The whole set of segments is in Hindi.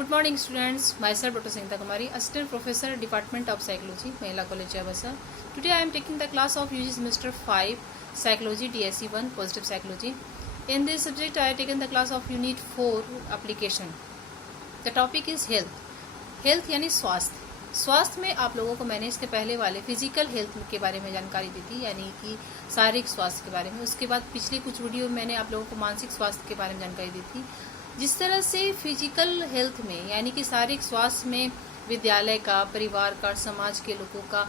Good morning students, myself Dr. Sangeeta Kumari, Assistant Professor, Department of Psychology, Mahila College, Chabasa. Today I am taking the class of UG Semester 5, Psychology, DSE 1, Positive Psychology. In this subject I have taken the class of Unit 4, Application. The topic is Health. Health यानी स्वास्थ्य. स्वास्थ्य में आप लोगों को मैंने इसके पहले वाले फिजिकल हेल्थ के बारे में जानकारी दी थी, यानी कि शारीरिक स्वास्थ्य के बारे में. उसके बाद पिछले कुछ वीडियो में मैंने आप लोगों को मानसिक स्वास्थ्य के बारे में जानकारी दी थी. जिस तरह से फिजिकल हेल्थ में यानी कि शारीरिक स्वास्थ्य में विद्यालय का, परिवार का, समाज के लोगों का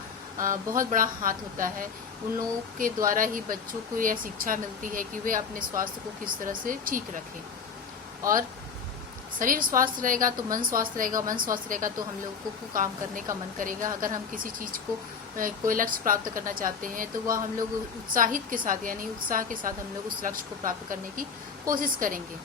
बहुत बड़ा हाथ होता है. उन लोगों के द्वारा ही बच्चों को यह शिक्षा मिलती है कि वे अपने स्वास्थ्य को किस तरह से ठीक रखें. और शरीर स्वस्थ रहेगा तो मन स्वस्थ रहेगा, मन स्वस्थ रहेगा तो हम लोगों को काम करने का मन करेगा. अगर हम किसी चीज़ को कोई लक्ष्य प्राप्त करना चाहते हैं तो वह हम लोग उत्साहित के साथ यानी उत्साह के साथ हम लोग उस लक्ष्य को प्राप्त करने की कोशिश करेंगे.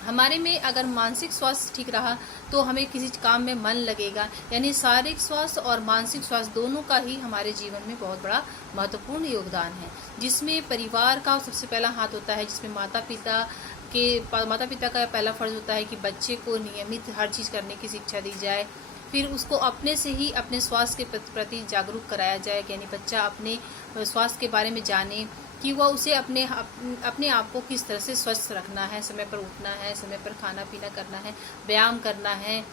हमारे में अगर मानसिक स्वास्थ्य ठीक रहा तो हमें किसी काम में मन लगेगा. यानी शारीरिक स्वास्थ्य और मानसिक स्वास्थ्य दोनों का ही हमारे जीवन में बहुत बड़ा महत्वपूर्ण योगदान है, जिसमें परिवार का सबसे पहला हाथ होता है, जिसमें माता पिता का पहला फर्ज होता है कि बच्चे को नियमित हर चीज़ करने की शिक्षा दी जाए. फिर उसको अपने से ही अपने स्वास्थ्य के प्रति जागरूक कराया जाए, यानी बच्चा अपने स्वास्थ्य के बारे में जाने कि वह उसे अपने आप को किस तरह से स्वस्थ रखना है. समय पर उठना है, समय पर खाना पीना करना है, व्यायाम करना है,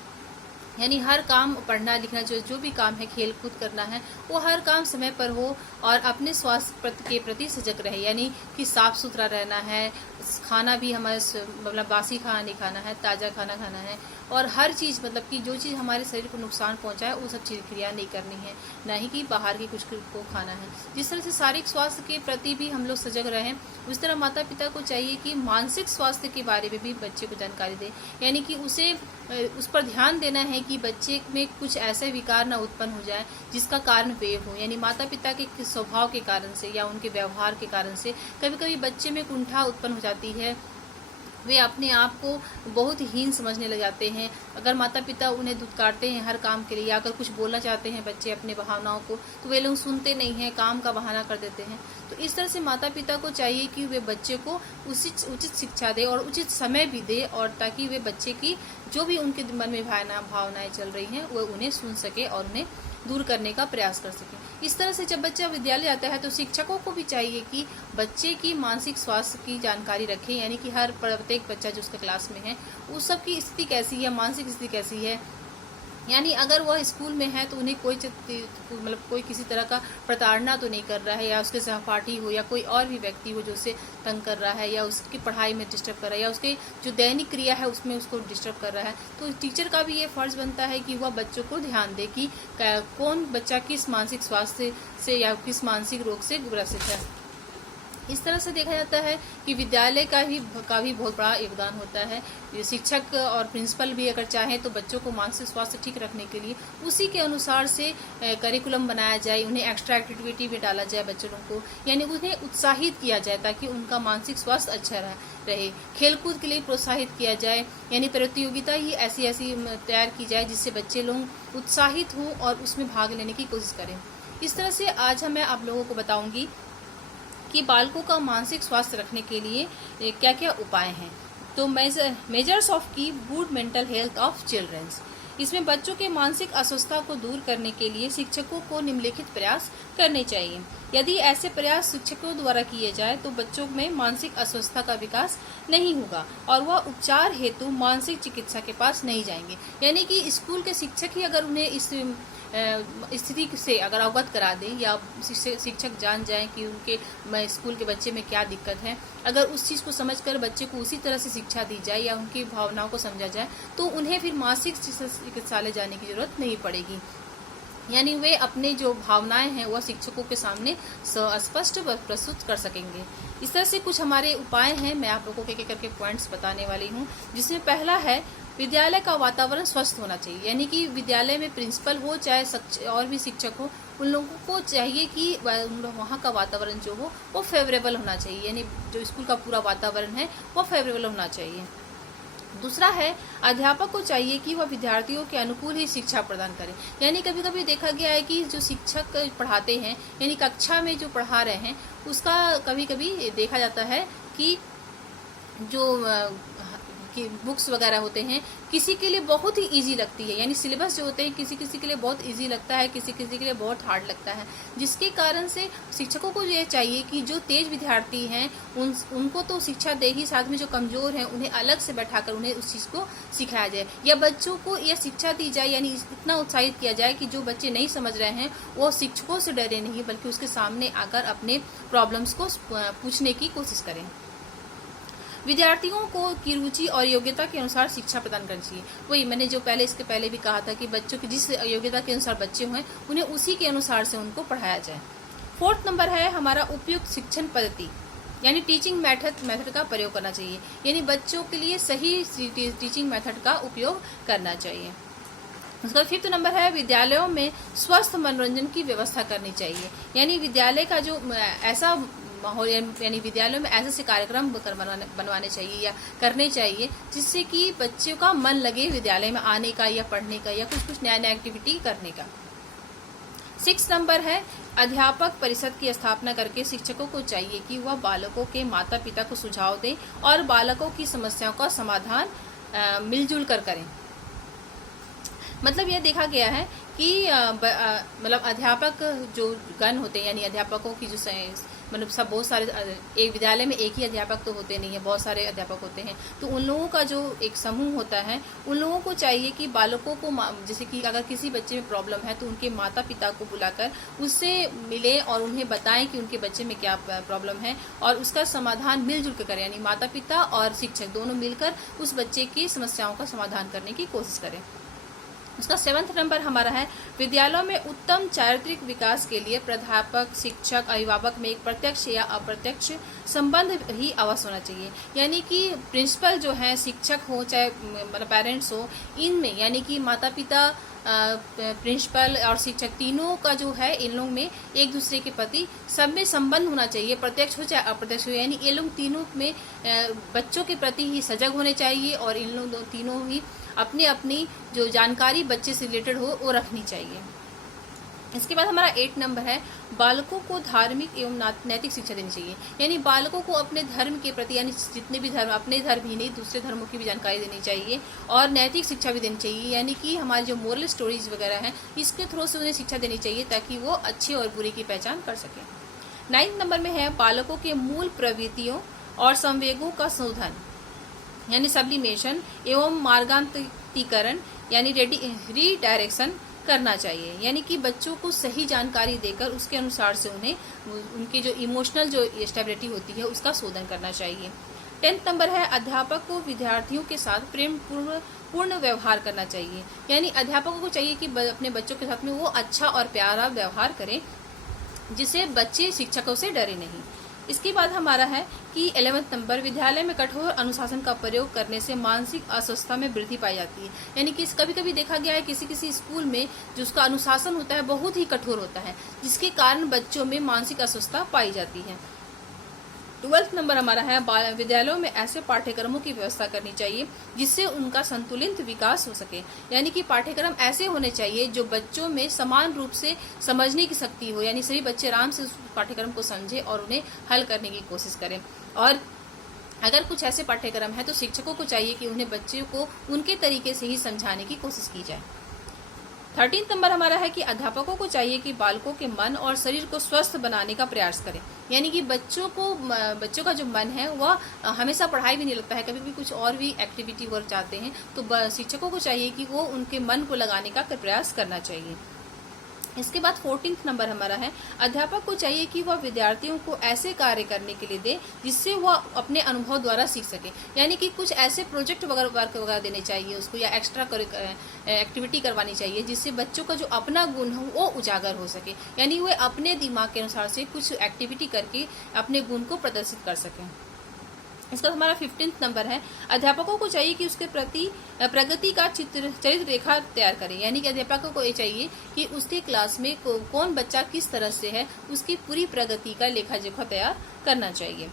यानी हर काम, पढ़ना लिखना, जो भी काम है, खेल कूद करना है, वो हर काम समय पर हो और अपने स्वास्थ्य के प्रति सजग रहे. यानी कि साफ सुथरा रहना है, खाना भी हमारे मतलब बासी खाना नहीं खाना है, ताज़ा खाना खाना है. और हर चीज़ मतलब कि जो चीज़ हमारे शरीर को नुकसान पहुंचाए वो सब चीज़ क्रिया नहीं करनी है, ना ही कि बाहर की कुछ को खाना है. जिस तरह से शारीरिक स्वास्थ्य के प्रति भी हम लोग सजग रहें, उस तरह माता पिता को चाहिए कि मानसिक स्वास्थ्य के बारे में भी बच्चे को जानकारी दें. यानी कि उसे उस पर ध्यान देना है कि बच्चे में कुछ ऐसे विकार ना उत्पन्न हो जाए जिसका कारण वे हो. यानी माता पिता के स्वभाव के कारण से या उनके व्यवहार के कारण से कभी कभी बच्चे में कुंठा उत्पन्न हो जाती है. वे अपने आप को बहुत हीन समझने लग जाते हैं. अगर माता पिता उन्हें दुत्कारते हैं हर काम के लिए, या अगर कुछ बोलना चाहते हैं बच्चे अपने भावनाओं को, तो वे लोग सुनते नहीं हैं, काम का बहाना कर देते हैं. तो इस तरह से माता पिता को चाहिए कि वे बच्चे को उचित शिक्षा दे और उचित समय भी दे, और ताकि वे बच्चे की जो भी उनके मन में भावनाएं चल रही हैं वो उन्हें सुन सके और उन्हें दूर करने का प्रयास कर सके. इस तरह से जब बच्चा विद्यालय जाता है तो शिक्षकों को भी चाहिए कि बच्चे की मानसिक स्वास्थ्य की जानकारी रखें. यानी कि हर प्रत्येक बच्चा जो उसके क्लास में है उस सब की स्थिति कैसी है, मानसिक स्थिति कैसी है. यानी अगर वह स्कूल में है तो उन्हें कोई किसी तरह का प्रताड़ना तो नहीं कर रहा है, या उसके सहपाठी हो या कोई और भी व्यक्ति हो जो उसे तंग कर रहा है, या उसकी पढ़ाई में डिस्टर्ब कर रहा है, या उसके जो दैनिक क्रिया है उसमें उसको डिस्टर्ब कर रहा है. तो टीचर का भी ये फर्ज बनता है कि वह बच्चों को ध्यान दे कि कौन बच्चा किस मानसिक स्वास्थ्य से या किस मानसिक रोग से ग्रसित है. इस तरह से देखा जाता है कि विद्यालय का भी बहुत बड़ा योगदान होता है. शिक्षक और प्रिंसिपल भी अगर चाहें तो बच्चों को मानसिक स्वास्थ्य ठीक रखने के लिए उसी के अनुसार से करिकुलम बनाया जाए, उन्हें एक्स्ट्रा एक्टिविटी में डाला जाए बच्चों को, यानी उन्हें उत्साहित किया जाए ताकि उनका मानसिक स्वास्थ्य अच्छा रहे. खेलकूद के लिए प्रोत्साहित किया जाए, यानी प्रतियोगिता ही ऐसी तैयार की जाए जिससे बच्चे लोग उत्साहित हों और उसमें भाग लेने की कोशिश करें. इस तरह से आज मैं आप लोगों को बताऊंगी कि बालकों का मानसिक स्वास्थ्य रखने के लिए क्या क्या उपाय हैं. तो मेजर्स ऑफ की good mental health of childrens, इसमें बच्चों के मानसिक अस्वस्थता को दूर करने के लिए शिक्षकों को निम्नलिखित प्रयास करने चाहिए. यदि ऐसे प्रयास शिक्षकों द्वारा किए जाए तो बच्चों में मानसिक अस्वस्थता का विकास नहीं होगा और वह उपचार हेतु मानसिक चिकित्सा के पास नहीं जाएंगे. यानी कि स्कूल के शिक्षक ही अगर उन्हें इस स्थिति से अगर अवगत करा दें, या शिक्षक जान जाएं कि उनके स्कूल के बच्चे में क्या दिक्कत है, अगर उस चीज़ को समझकर बच्चे को उसी तरह से शिक्षा दी जाए या उनकी भावनाओं को समझा जाए तो उन्हें फिर मानसिक चिकित्सालय जाने की जरूरत नहीं पड़ेगी. यानी वे अपने जो भावनाएं हैं वह शिक्षकों के सामने स्पष्ट प्रस्तुत कर सकेंगे. इस तरह से कुछ हमारे उपाय हैं, मैं आप लोगों को एक एक करके पॉइंट्स बताने वाली हूँ. जिसमें पहला है विद्यालय का वातावरण स्वस्थ होना चाहिए. यानी कि विद्यालय में प्रिंसिपल हो चाहे और भी शिक्षक हो, उन लोगों को चाहिए कि वहाँ का वातावरण जो हो वो फेवरेबल होना चाहिए. यानी जो स्कूल का पूरा वातावरण है वो फेवरेबल होना चाहिए. दूसरा है अध्यापक को चाहिए कि वह विद्यार्थियों के अनुकूल ही शिक्षा प्रदान करें. यानी कभी कभी देखा गया है कि जो शिक्षक पढ़ाते हैं यानी कक्षा में जो पढ़ा रहे हैं उसका कभी कभी देखा जाता है कि जो बुक्स वगैरह होते हैं किसी के लिए बहुत ही इजी लगती है, यानी सिलेबस जो होते हैं किसी किसी के लिए बहुत इजी लगता है, किसी किसी के लिए बहुत हार्ड लगता है, जिसके कारण से शिक्षकों को ये चाहिए कि जो तेज विद्यार्थी हैं उनको तो शिक्षा दे ही, साथ में जो कमजोर हैं उन्हें अलग से बैठाकर उन्हें उस चीज़ को सिखाया जाए, या बच्चों को यह शिक्षा दी जाए, यानी इतना उत्साहित किया जाए कि जो बच्चे नहीं समझ रहे हैं वो शिक्षकों से डरे नहीं बल्कि उसके सामने आकर अपने प्रॉब्लम्स को पूछने की कोशिश करें। विद्यार्थियों को की रुचि और योग्यता के अनुसार शिक्षा प्रदान करनी चाहिए। वही मैंने जो इसके पहले भी कहा था कि बच्चों की जिस योग्यता के अनुसार बच्चे हैं उन्हें उसी के अनुसार से उनको पढ़ाया जाए। 4th नंबर है हमारा उपयुक्त शिक्षण पद्धति, यानी टीचिंग मेथड का प्रयोग करना चाहिए, यानी बच्चों के लिए सही टीचिंग मेथड का उपयोग करना चाहिए। उसका 5th नंबर है विद्यालयों में स्वस्थ मनोरंजन की व्यवस्था करनी चाहिए, यानी विद्यालय का जो ऐसा माहौल, यानी विद्यालयों में ऐसे कार्यक्रम बनवाने चाहिए या करने चाहिए जिससे कि बच्चों का मन लगे विद्यालय में आने का या पढ़ने का या कुछ नया नया एक्टिविटी करने का। 6 नंबर है अध्यापक परिषद की स्थापना करके शिक्षकों को चाहिए कि वह बालकों के माता पिता को सुझाव दें और बालकों की समस्याओं का समाधान मिलजुल कर करें। मतलब यह देखा गया है कि मतलब अध्यापक जो गण होते हैं, यानी अध्यापकों की जो मतलब सब बहुत सारे, एक विद्यालय में एक ही अध्यापक तो होते नहीं है, बहुत सारे अध्यापक होते हैं, तो उन लोगों का जो एक समूह होता है उन लोगों को चाहिए कि बालकों को, जैसे कि अगर किसी बच्चे में प्रॉब्लम है तो उनके माता पिता को बुलाकर उससे मिले और उन्हें बताएं कि उनके बच्चे में क्या प्रॉब्लम है और उसका समाधान मिलजुल कर करें, यानी माता पिता और शिक्षक दोनों मिलकर उस बच्चे की समस्याओं का समाधान करने की कोशिश करें। उसका 7th नंबर हमारा है विद्यालयों में उत्तम चारित्रिक विकास के लिए प्राध्यापक, शिक्षक, अभिभावक में एक प्रत्यक्ष या अप्रत्यक्ष संबंध ही अवश्य होना चाहिए, यानी कि प्रिंसिपल जो है, शिक्षक हो चाहे मतलब पेरेंट्स हो, इनमें यानी कि माता पिता, प्रिंसिपल और शिक्षक तीनों का जो है इन लोगों में एक दूसरे के प्रति सब में संबंध होना चाहिए, प्रत्यक्ष हो चाहे अप्रत्यक्ष हो, यानी ये लोग तीनों में बच्चों के प्रति ही सजग होने चाहिए और इन लोग तीनों ही अपनी अपनी जो जानकारी बच्चे से रिलेटेड हो वो रखनी चाहिए। इसके बाद हमारा 8 नंबर है बालकों को धार्मिक एवं नैतिक शिक्षा देनी चाहिए, यानी बालकों को अपने धर्म के प्रति, यानी जितने भी धर्म, अपने धर्म ही नहीं दूसरे धर्मों की भी जानकारी देनी चाहिए और नैतिक शिक्षा भी देनी चाहिए, यानी कि हमारी जो मोरल स्टोरीज वगैरह हैं इसके थ्रू से उन्हें शिक्षा देनी चाहिए ताकि वो अच्छे और बुरे की पहचान कर सकें। 9th नंबर में है बालकों के मूल प्रवृत्तियों और संवेगों का शोधन, यानी सब्लिमेशन एवं मार्गांतरीकरण, यानी रीडायरेक्शन करना चाहिए, यानी कि बच्चों को सही जानकारी देकर उसके अनुसार से उन्हें उनकी जो इमोशनल जो स्टेबिलिटी होती है उसका शोधन करना चाहिए। 10th नंबर है अध्यापक को विद्यार्थियों के साथ प्रेम पूर्ण व्यवहार करना चाहिए, यानी अध्यापकों को चाहिए कि अपने बच्चों के साथ में वो अच्छा और प्यारा व्यवहार करें जिससे बच्चे शिक्षकों से डरे नहीं। इसके बाद हमारा है कि 11th नंबर विद्यालय में कठोर अनुशासन का प्रयोग करने से मानसिक अस्वस्थता में वृद्धि पाई जाती है, यानी कि कभी कभी देखा गया है किसी किसी स्कूल में जो उसका अनुशासन होता है बहुत ही कठोर होता है जिसके कारण बच्चों में मानसिक अस्वस्थता पाई जाती है। 12th नंबर हमारा है विद्यालयों में ऐसे पाठ्यक्रमों की व्यवस्था करनी चाहिए जिससे उनका संतुलित विकास हो सके, यानी कि पाठ्यक्रम ऐसे होने चाहिए जो बच्चों में समान रूप से समझने की शक्ति हो, यानी सभी बच्चे आराम से उस पाठ्यक्रम को समझे और उन्हें हल करने की कोशिश करें। और अगर कुछ ऐसे पाठ्यक्रम है तो शिक्षकों को चाहिए कि उन्हें बच्चों को उनके तरीके से ही समझाने की कोशिश की जाए। 13th नंबर हमारा है कि अध्यापकों को चाहिए कि बालकों के मन और शरीर को स्वस्थ बनाने का प्रयास करें, यानी कि बच्चों का जो मन है वह हमेशा पढ़ाई भी नहीं लगता है, कभी भी कुछ और भी एक्टिविटी वर्क चाहते हैं, तो शिक्षकों को चाहिए कि वो उनके मन को लगाने का प्रयास करना चाहिए। इसके बाद 14th नंबर हमारा है अध्यापक को चाहिए कि वह विद्यार्थियों को ऐसे कार्य करने के लिए दे जिससे वह अपने अनुभव द्वारा सीख सके, यानी कि कुछ ऐसे प्रोजेक्ट वगैरह देने चाहिए उसको या एक्स्ट्रा एक्टिविटी करवानी चाहिए जिससे बच्चों का जो अपना गुण हो वो उजागर हो सके, यानी वे अपने दिमाग के अनुसार से कुछ एक्टिविटी करके अपने गुण को प्रदर्शित कर सकें। इसका हमारा 15th नंबर है अध्यापकों को चाहिए कि उसके प्रति प्रगति का चरित्र रेखा तैयार करें, यानी कि अध्यापकों को ये चाहिए कि उसके क्लास में कौन बच्चा किस तरह से है उसकी पूरी प्रगति का लेखा जोखा तैयार करना चाहिए।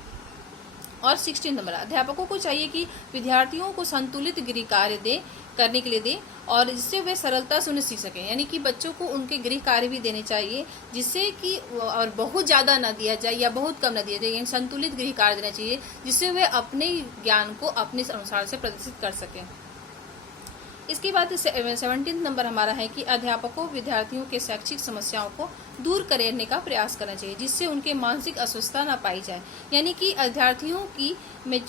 और 16 नंबर, अध्यापकों को चाहिए कि विद्यार्थियों को संतुलित गृह कार्य करने के लिए दे और जिससे वे सरलता से उन्हें सीख सकें। यानी कि बच्चों को उनके गृह कार्य भी देने चाहिए, जिससे कि और बहुत ज़्यादा ना दिया जाए या बहुत कम ना दिया जाए, यानी संतुलित गृह कार्य देना चाहिए जिससे वे अपने ज्ञान को अपने अनुसार से प्रदर्शित कर सकें। इसके बाद 17 नंबर हमारा है कि अध्यापकों विद्यार्थियों के शैक्षिक समस्याओं को दूर करने का प्रयास करना चाहिए, जिससे उनके मानसिक अस्वस्थता ना पाई जाए। यानी कि विद्यार्थियों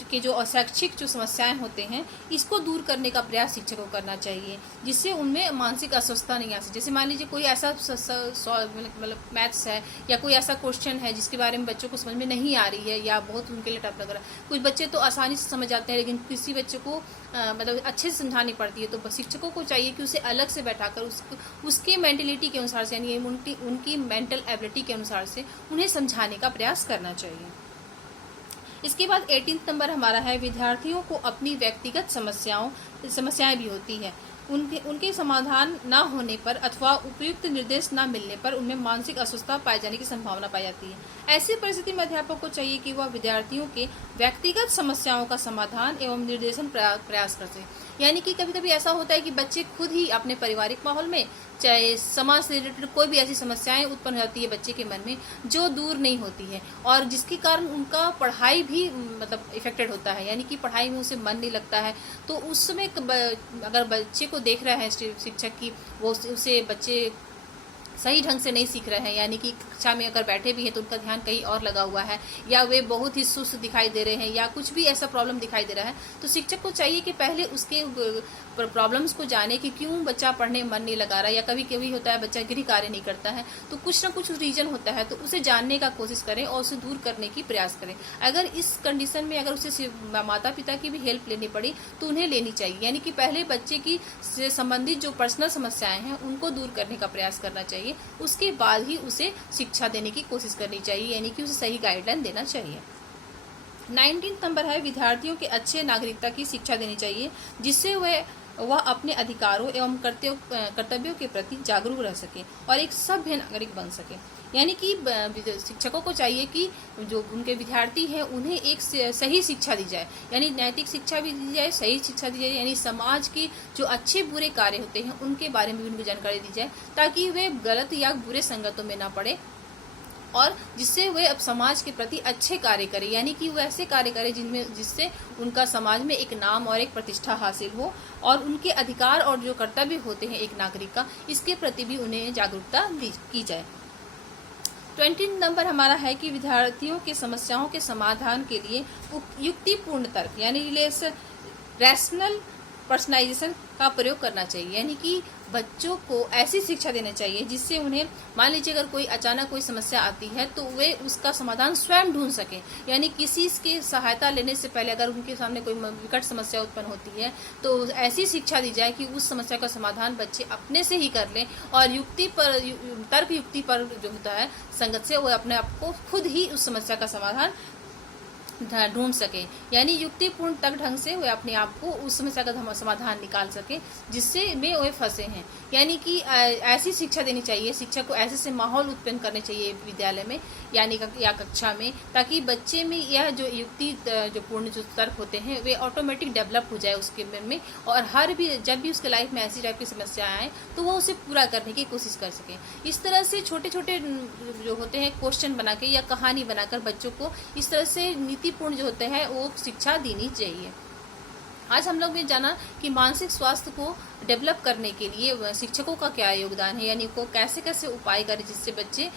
के जो शैक्षिक जो समस्याएं होते हैं, इसको दूर करने का प्रयास शिक्षक को करना चाहिए, जिससे उनमें मानसिक अस्वस्थता नहीं आ सके। जैसे मान लीजिए कोई ऐसा मतलब मैथ्स है या कोई ऐसा क्वेश्चन है जिसके बारे में बच्चों को समझ में नहीं आ रही है या बहुत उनके लिए टफ लग रहा है। कुछ बच्चे तो आसानी से समझ जाते हैं, लेकिन किसी बच्चे को मतलब अच्छे से समझानी पड़ती है, तो शिक्षकों को चाहिए कि उसे अलग से बैठाकर उसके मेंटेलिटी के अनुसार से, यानी उनकी मेंटल एबिलिटी के अनुसार से उन्हें समझाने का प्रयास करना चाहिए। इसके बाद 18 नंबर हमारा है विद्यार्थियों को अपनी व्यक्तिगत समस्याएं भी होती है, उनके समाधान ना होने पर अथवा उपयुक्त निर्देश ना मिलने पर उनमें मानसिक अस्वस्थता पाए जाने की संभावना पाई जाती है। ऐसी परिस्थिति में अध्यापक को चाहिए कि वह विद्यार्थियों के व्यक्तिगत समस्याओं का समाधान एवं निर्देशन प्रयास करते हैं। यानी कि कभी कभी ऐसा होता है कि बच्चे खुद ही अपने पारिवारिक माहौल में, चाहे समाज से रिलेटेड कोई भी ऐसी समस्याएं उत्पन्न हो जाती है बच्चे के मन में जो दूर नहीं होती है, और जिसके कारण उनका पढ़ाई भी मतलब इफेक्टेड होता है, यानी कि पढ़ाई में उसे मन नहीं लगता है। तो उस समय अगर बच्चे को देख रहा है शिक्षक की वो उसे बच्चे सही ढंग से नहीं सीख रहे हैं, यानी कि कक्षा में अगर बैठे भी हैं तो उनका ध्यान कहीं और लगा हुआ है, या वे बहुत ही सुस्त दिखाई दे रहे हैं, या कुछ भी ऐसा प्रॉब्लम दिखाई दे रहा है, तो शिक्षक को चाहिए कि पहले उसके प्रॉब्लम्स को जाने कि क्यों बच्चा पढ़ने में मन नहीं लगा रहा है, या कभी कभी होता है बच्चा गृह कार्य नहीं करता है, तो कुछ ना कुछ रीजन होता है, तो उसे जानने का कोशिश करें और उसे दूर करने की प्रयास करें। अगर इस कंडीशन में अगर उसे माता पिता की भी हेल्प लेनी पड़ी तो उन्हें लेनी चाहिए, यानी कि पहले बच्चे की से संबंधित जो पर्सनल समस्याएं हैं उनको दूर करने का प्रयास करना चाहिए, उसके बाद ही उसे शिक्षा देने की कोशिश करनी चाहिए, यानी कि उसे सही गाइडलाइन देना चाहिए। 19 नंबर है विद्यार्थियों के अच्छे नागरिकता की शिक्षा देनी चाहिए, जिससे वह अपने अधिकारों एवं कर्तव्यों के प्रति जागरूक रह सके और एक सभ्य नागरिक बन सके। यानी कि शिक्षकों को चाहिए कि जो उनके विद्यार्थी हैं उन्हें एक सही शिक्षा दी जाए, यानी नैतिक शिक्षा भी दी जाए, सही शिक्षा दी जाए, यानी समाज के जो अच्छे बुरे कार्य होते हैं उनके बारे में भी उनको जानकारी दी जाए, ताकि वे गलत या बुरे संगतों में ना पड़े और जिससे वे अब समाज के प्रति अच्छे कार्य करें, यानी कि वो ऐसे कार्य करें जिससे उनका समाज में एक नाम और एक प्रतिष्ठा हासिल हो, और उनके अधिकार और जो कर्तव्य होते हैं एक नागरिक का, इसके प्रति भी उन्हें जागरूकता की जाए। 20 नंबर हमारा है कि विद्यार्थियों के समस्याओं के समाधान के लिए युक्तिपूर्ण तर्क यानी रैशनल पर्सनलाइजेशन का प्रयोग करना चाहिए, यानी कि बच्चों को ऐसी शिक्षा देनी चाहिए जिससे उन्हें मान लीजिए अगर कोई अचानक कोई समस्या आती है तो वे उसका समाधान स्वयं ढूंढ सकें, यानी किसी की सहायता लेने से पहले अगर उनके सामने कोई विकट समस्या उत्पन्न होती है तो ऐसी शिक्षा दी जाए कि उस समस्या का समाधान बच्चे अपने से ही कर लें, और तर्क युक्ति पर जो होता है संगत से वो अपने आप को खुद ही उस समस्या का समाधान ढूंढ सके, यानी युक्तिपूर्ण तक ढंग से वे अपने आप को उस समस्या का समाधान निकाल सके जिससे में वे फंसे हैं। यानी कि ऐसी शिक्षा देनी चाहिए, शिक्षक को ऐसे से माहौल उत्पन्न करने चाहिए विद्यालय में यानी या कक्षा में, ताकि बच्चे में यह जो युक्ति जो पूर्ण जो तर्क होते हैं वे ऑटोमेटिक डेवलप हो जाए उसके मन में, और जब भी उसके लाइफ में ऐसी टाइप की समस्या आए तो वो उसे पूरा करने की कोशिश कर सके। इस तरह से छोटे छोटे जो होते हैं क्वेश्चन बना के या कहानी बनाकर बच्चों को इस तरह से नीतिपूर्ण जो होते हैं वो शिक्षा देनी चाहिए। आज हम लोग ने जाना कि मानसिक स्वास्थ्य को डेवलप करने के लिए शिक्षकों का क्या योगदान है, यानी को कैसे कैसे उपाय करें जिससे बच्चे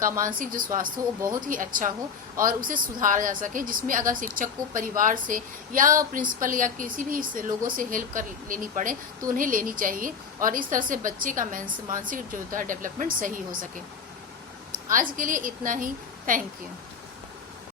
का मानसिक जो स्वास्थ्य हो वो बहुत ही अच्छा हो और उसे सुधारा जा सके, जिसमें अगर शिक्षक को परिवार से या प्रिंसिपल या किसी भी लोगों से हेल्प कर लेनी पड़े तो उन्हें लेनी चाहिए, और इस तरह से बच्चे का मानसिक जो डेवलपमेंट सही हो सके। आज के लिए इतना ही। Thank you.